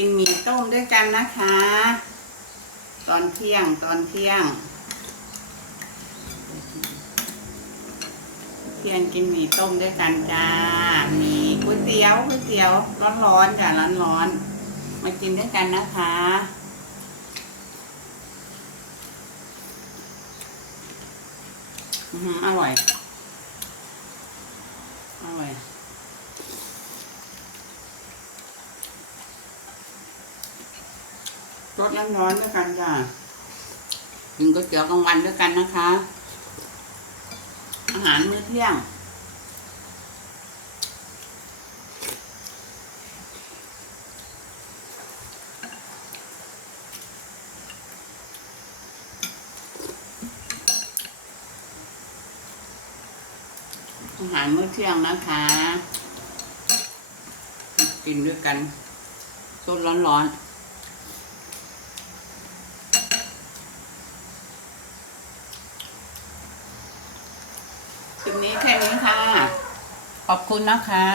กินหมี่ต้มด้วยกันนะคะ ตอนเที่ยงตอนเที่ยง เที่ยงกินหมี่ต้มด้วยกันจ้ามีก๋วยเตี๋ยวก๋วยเตี๋ยวร้อนๆจ้ะร้อนๆมากินด้วยกันนะคะอืออร่อย อร่อย รสร้อนๆด้วยกันจ้ะกินก๋วยเตี๋ยวกลางวันด้วยกันนะคะ อาหารมื้อเที่ยง อาหารมื้อเที่ยงนะคะ กินด้วยกันสดร้อนๆ ลิปนี้แค่นี้ค่ะ ขอบคุณนะคะ